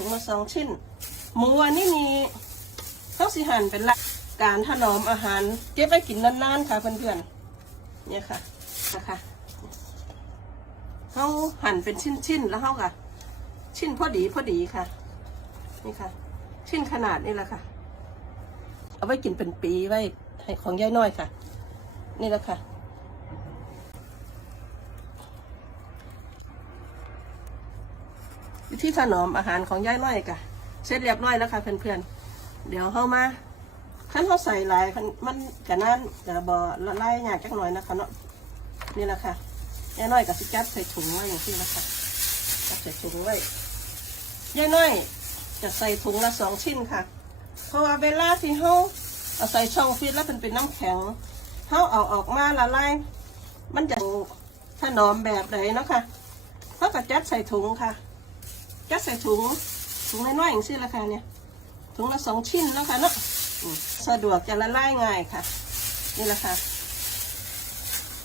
ถุงละสองชิ้น หมูอันนี้มีข้าวสีหั่นเป็นหลักการถนอมอาหาร เก็บไว้กินนานๆค่ะเพื่อนๆเนี่ยค่ะนะคะเขาหั่นเป็นชิ้นๆแล้วเขาค่ะ ชิ้นพอดีพอดีค่ะ นี่ค่ะ ชิ้นขนาดนี้แหละค่ะ เอาไว้กินเป็นปีไว้ให้ของยายน้อยค่ะ นี่แหละค่ะ วิธีถนอมอาหารของยายน้อยกะเสร็จเรียบร้อยแล้วค่ะเพื่อนๆ เดี๋ยวเข้ามาขั้นเขาใส่หลายคันมันกะนั่นกะบอละลายยากจักหน่อยนะคะเนาะนี่แหละค่ะยายน้อยกับสิจัดใส่ถุงไว้อย่างที่นะคะจัดใส่ถุงไว้ยายน้อยจะใส่ถุงละสองชิ้นค่ะ เพราะว่าเวลาที่เขาเอาใส่ช่องฟิตแล้วเป็นเป็นน้ำแข็งเขาเอาออกมาละลายมันจะถนอมแบบไหนเนาะค่ะเขาก็จัดใส่ถุงค่ะ จัดใส่ถุงถุงน้อยๆอย่างนี้ละค่ะเนี่ยถุงละสองชิ้นแล้วค่ะเนาะสะดวกจะละลายง่ายค่ะ นี่แหละค่ะ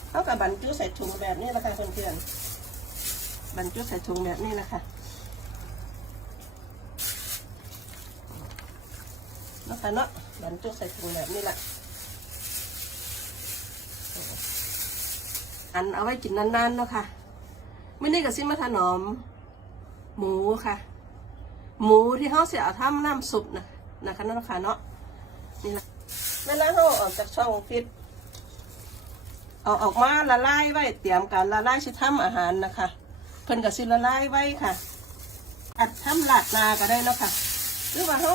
เขากับบรรจุใส่ถุงแบบนี้ละค่ะเพื่อนๆบรรจุใส่ถุงแบบนี้ละค่ะนะคะเนาะบรรจุใส่ถุงแบบนี้แหละอันเอาไว้กินนานๆเนาะค่ะไม่นี่กับซิมาถนอม หมูค่ะ หมูที่เขาเสียทำน้ำซุปนะนะคะนั่นนะคะเนาะนี่แหละเวลาเขาออกจากช่องฟิตเอาออกมาละลายไว้เตรียมการละลายชิทำอาหารนะคะเพิ่นกับสิละลายไว้ค่ะ อัดทำหลาดนาก็ได้เนาะค่ะ หรือว่าเขา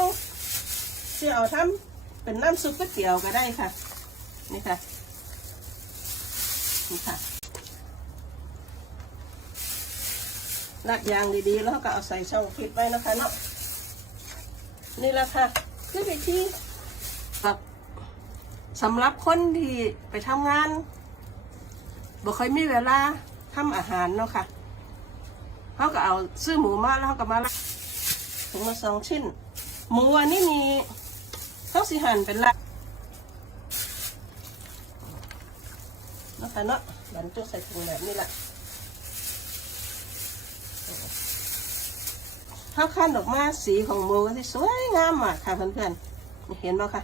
เสียเอาทำเป็นน้ำซุปก๋วยเตี๋ยวก็ได้ค่ะ นี่ค่ะนี่ค่ะ ลัดยางดีๆ แล้วก็เอาใส่ช่องฟิตไว้นะคะเนาะนี่แหละค่ะคือวิธีแบบสำหรับคนที่ไปทำงานบ่ค่อยมีเวลาทำอาหารเนาะค่ะเขาก็เอาซื้อหมูมาแล้วเขาก็มาละถุงละสองชิ้น หมูอันนี้มีเขาสิหั่นเป็นละนะคะเนาะบรรจุใส่ถุงแบบนี้แหละ ถ้าขั้นออกมาสีของหมูก็ที่สวยงามมากค่ะเพื่อนๆเห็นไหมคะ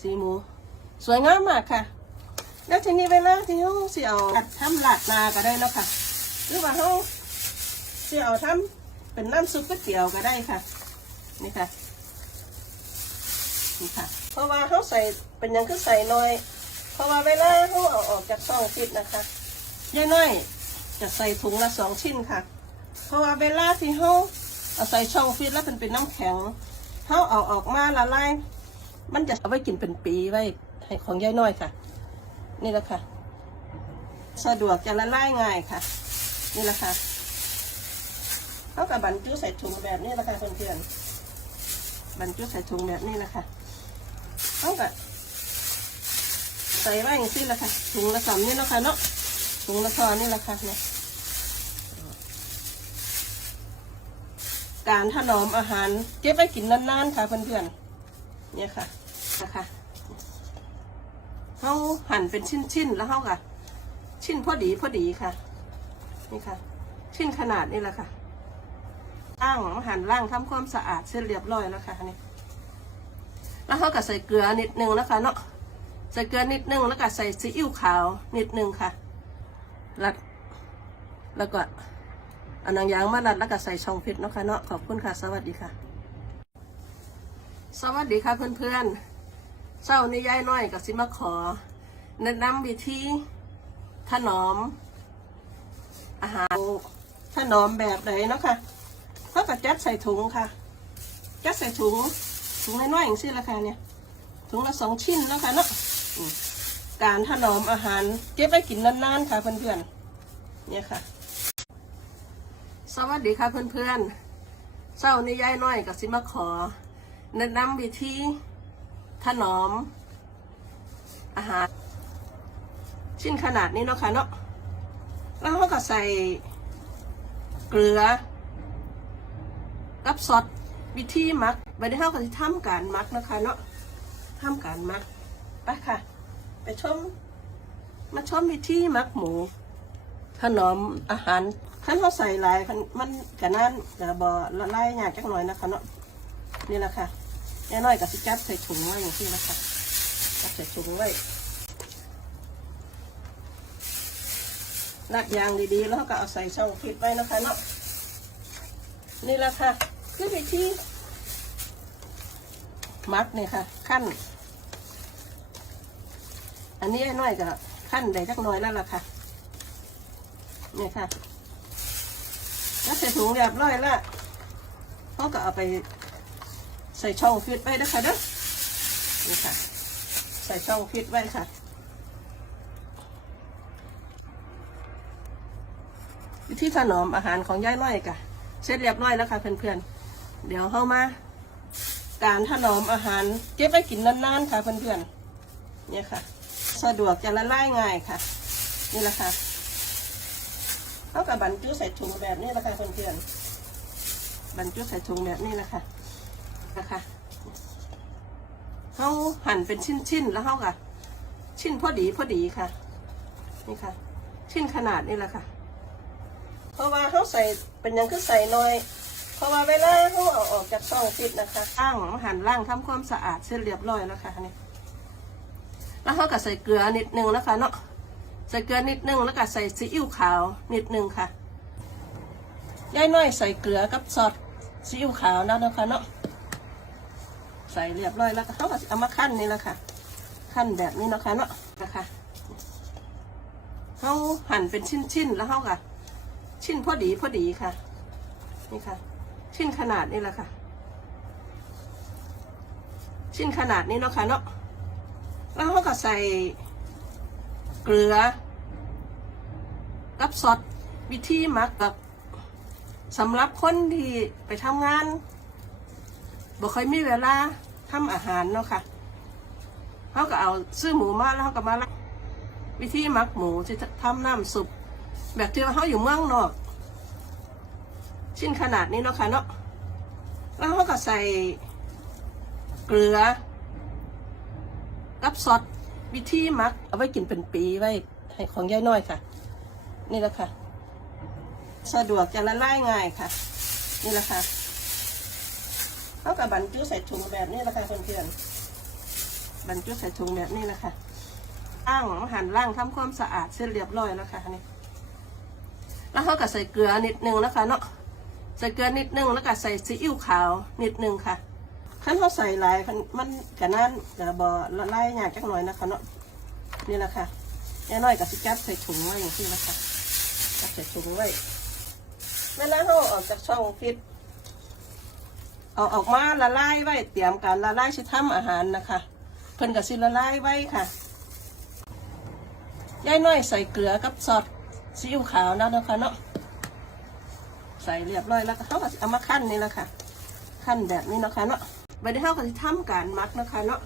สีหมู สวยงามมากค่ะ แล้วทีนี้เวลาที่เขาเอาอัดทำหลาดนาก็ได้แล้วค่ะ หรือว่าเขาสิเอาทำเป็นน้ำซุปก๋วยเตี๋ยวก็ได้ค่ะ นี่ค่ะนี่ค่ะ เพราะว่าเขาใส่เป็นยังคือใส่น้อย เพราะว่าเวลาเขาเอาออกจากช่องฟิตนะคะยายน้อยจะใส่ถุงละสองชิ้นค่ะ เพราะว่าเวลาที่เขา เอาใส่ช่องฟิตแล้วเป็นเป็นน้ำแข็งเขาเอาออกมาละลายมันจะเอาไว้กินเป็นปีไว้ให้ของยายน้อยค่ะ นี่แหละค่ะ สะดวกจะละลายง่ายค่ะ นี่แหละค่ะเขากับบรรจุใส่ถุงแบบนี้แหละค่ะเพื่อนๆบรรจุใส่ถุงแบบนี้แหละค่ะเขากับใส่ไว้อย่างนี้แหละค่ะถุงละสามนี่นะค่ะเนาะถุงละซอนนี่แหละค่ะเนี่ย การถนอมอาหาร เก็บไว้กินนานๆค่ะเพื่อนๆเนี่ยค่ะนะคะเขาหั่นเป็นชิ้นๆแล้วเขาค่ะ ชิ้นพอดีพอดีค่ะนี่ค่ะ ชิ้นขนาดนี้แหละค่ะล่างหั่นล่างทำความสะอาดเสร็จเรียบร้อยแล้วค่ะนี่แล้วเขาก็ใส่เกลือนิดนึงนะคะเนาะใส่เกลือนิดนึงแล้วก็ใส่ซีอิ๊วขาวนิดนึงค่ะแล้วแล้วก็ อันนางยางมาดัดแล้วก็ใส่ช่องฟิตเนาะค่ะเนาะขอบคุณค่ะสวัสดีค่ะ สวัสดีค่ะเพื่อนๆเช้านี้ยายน้อยกับสิมาขอแนะนำวิธีถนอม อาหารถนอมแบบไหนเนาะค่ะเขาก็จัดใส่ถุงค่ะจัดใส่ถุงถุงน้อยๆอย่างนี้ละค่ะเนี่ยถุงละสองชิ้นเนาะค่ะเนาะการถนอมอาหารเก็บไว้กินนานๆค่ะเพื่อนๆเนี่ยค่ะ สวัสดีค่ะเพื่อนๆเช้านี้ยายน้อยกับสิมาขอแนะนำวิธีถนอม อาหาร ชิ้นขนาดนี้เนาะค่ะเนาะแล้วเขาก็ใส่เกลือ กับซอสวิธีมักวันนี้เขาก็จะทำการมักนะคะเนาะทำการมักไปค่ะ ไปชม มาชมวิธีมักหมู ถนอมอาหาร ขั้นเขาใส่หลายคันมันกะนั่นกะบอละลายยากจักหน่อยนะคะเนาะนี่แหละค่ะแน่น้อยกับสิจับใส่ถุงไว้อย่างที่นะคะจับใส่ถุงไว้ลักยางดีๆ แล้วก็เอาใส่ช่องฟิตไว้นะคะเนาะนี่แหละค่ะคือวิธีมัดเนี่ยค่ะขั้น อันนี้ไอ้น้อยก็ขั้นได้จักหน่อยแล้วล่ะค่ะนี่ค่ะ แล้วใส่ถุงเรียบร้อยแล้วเขาก็เอาไปใส่ช่องฟิตไว้นะคะเด้อนี่ค่ะ ใส่ช่องฟิตไว้ค่ะ วิธีถนอมอาหารของย่ายน้อยกะเสร็จเรียบร้อยแล้วค่ะเพื่อนๆ เดี๋ยวเข้ามา การถนอมอาหารเก็บไว้กินนานๆค่ะเพื่อนๆเนี่ยค่ะ สะดวกจะละลายง่ายค่ะ นี่แหละค่ะ เขากับบรรจุใส่ถุงแบบนี้นะคะเพื่อนๆบรรจุใส่ถุงแบบนี้นะคะนะคะเขาหั่นเป็นชิ้นๆแล้วเขาค่ะ ชิ้นพอดีพอดีค่ะนี่ค่ะ ชิ้นขนาดนี้แหละค่ะ เพราะว่าเขาใส่เป็นยังคือใส่น้อย เพราะว่าเวลาเขาเอาออกจากช่องฟิตนะคะล้างหั่นล่างทำความสะอาดเสร็จเรียบร้อยแล้วค่ะนี่แล้วเขาก็ใส่เกลือนิดนึงนะคะเนาะ ใส่เกลือนิดนึงแล้วก็ใส่ซีอิ๊วขาวนิดนึงค่ะยายน้อยใส่เกลือกับซอสซีอิ๊วขาวแล้วนะคะเนาะใส่เรียบร้อยแล้วก็เขาก็เอามาขั้นนี่แหละค่ะขั้นแบบนี้นะคะเนาะนะคะเขาหั่นเป็นชิ้นๆแล้วเขาก็ชิ้นพอดีพอดีค่ะนี่ค่ะ ชิ้นขนาดนี้แหละค่ะ ชิ้นขนาดนี้เนาะค่ะเนาะแล้วเขาก็ใส่เกลือ กับซอสวิธีมักกับสำหรับคนที่ไปทำงานบ่ค่อยมีเวลาทำอาหารเนาะค่ะเขาก็เอาซื้อหมูมาแล้วเขาก็มาละวิธีมักหมูที่ทำน้ำซุปแบบที่ว่าเขาอยู่เมืองนอก ชิ้นขนาดนี้เนาะค่ะเนาะแล้วเขาก็ใส่เกลือ กับซอสวิธีมัก เอาไว้กินเป็นปีไว้ให้ของยายน้อยค่ะ นี่แหละค่ะ สะดวกจะละลายง่ายค่ะ นี่แหละค่ะเขากับบรรจุใส่ถุงแบบนี้แหละค่ะเพื่อนๆบรรจุใส่ถุงแบบนี้แหละค่ะอ้างหั่นล่างทำความสะอาดเสร็จเรียบร้อยแล้วค่ะนี่แล้วเขาก็ใส่เกลือนิดนึงนะคะเนาะใส่เกลือนิดนึงแล้วก็ใส่ซีอิ๊วขาวนิดนึงค่ะขั้นเขาใส่หลายคันมันกะนั่นกะบอละลายยากจักหน่อยนะคะเนาะนี่แหละค่ะแน่น้อยกับสิจับใส่ถุงไว้อย่างที่นะคะ จับใส่ถุงไว้เวลาเขาออกจากช่องฟิตเอาออกมาละลายไว้เตรียมการละลายชิทำอาหารนะคะเพิ่นกับสิละลายไว้ค่ะยายน้อยใส่เกลือกับซอสซีอิ๊วขาวแล้วนะคะเนาะใส่เรียบร้อยแล้วเขาก็เอามาขั้นนี่แหละค่ะขั้นแบบนี้นะคะเนาะบัดนี้เขาก็จะทำการมักนะคะเนาะ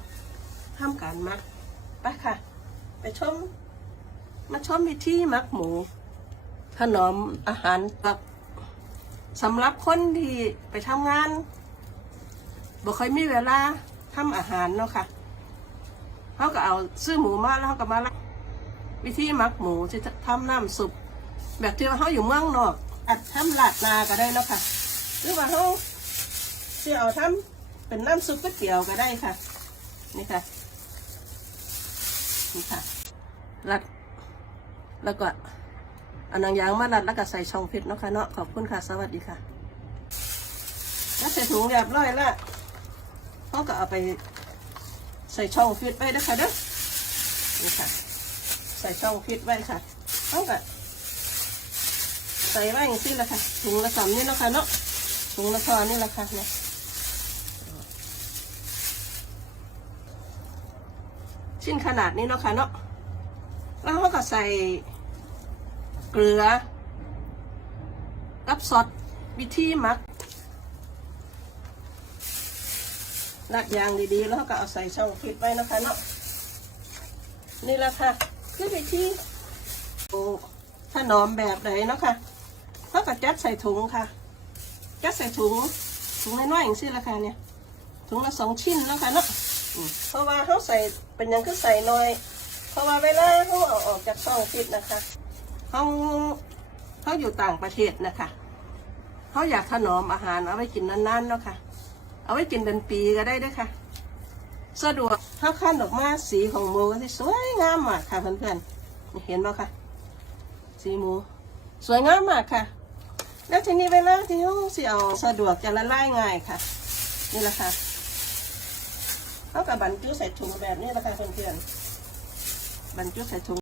ทำการมักไปค่ะ ไปชม มาชมวิธีมักหมู ถนมอาหารกับสำหรับคนที่ไปทำงานบ่ค่อยมีเวลาทำอาหารเนาะค่ะเขาก็เอาซื้อหมูมาแล้วเขาก็มาวิธีมักหมูที่ทำน้ำซุปแบบที่ว่าเขาอยู่เมืองนอกอัดทำลาดนาก็ได้เนาะค่ะ หรือว่าเขาที่เอาทำเป็นน้ำซุปก๋วยเตี๋ยวก็ได้ค่ะ นี่ค่ะนี่ค่ะรัดแล้วก็ เอานางยางมารัดแล้วก็ใส่ช่องฟิตเนาะค่ะเนาะขอบคุณค่ะสวัสดีค่ะแล้วใส่ถุงเรียบร้อยล้วเขาก็เอาไปใส่ช่องฟิตไว้นะคะเด้อนี่ค่ะ ใส่ช่องฟิตไว้ค่ะเขาก็ใส่ไว้อย่างนี้ละค่ะถุงละสามนี่เนาะคะเนาะถุงละพอนี่ละค่ะเนี่ยชิ้นขนาดนี้เนาะค่ะเนาะแล้วเขาก็ใส่ เกลือ กับซอสวิธีมักลักยางดีๆ แล้วก็เอาใส่ช่องฟิตไว้นะคะเนาะนี่แหละค่ะคือวิธีโอ้ถนอมแบบไหนเนาะค่ะเขาก็จัดใส่ถุงค่ะก็ใส่ถุงถุงน้อยๆอย่างนี้ละค่ะเนี่ยถุงละสองชิ้นแล้วค่ะเนาะเพราะว่าเขาใส่เป็นยังคือใส่น้อย เพราะว่าเวลาเขาเอาออกจากช่องฟิตนะคะ เขาเขาอยู่ต่างประเทศนะคะเขาอยากถนอมอาหารเอาไว้กินนานๆเนาะค่ะ เอาไว้กินเป็นปีก็ได้ด้วยค่ะ สะดวกถ้าขั้นออกมาสีของหมูก็สิสวยงามมากค่ะเพื่อนๆเห็นไหมคะสีหมู สวยงามมากค่ะ แล้วทีนี้เวลาที่เขาสิเอาสะดวกจะละลายง่ายค่ะ นี่แหละค่ะเขากับบรรจุใส่ถุงแบบนี้แหละค่ะเพื่อนๆบรรจุใส่ถุง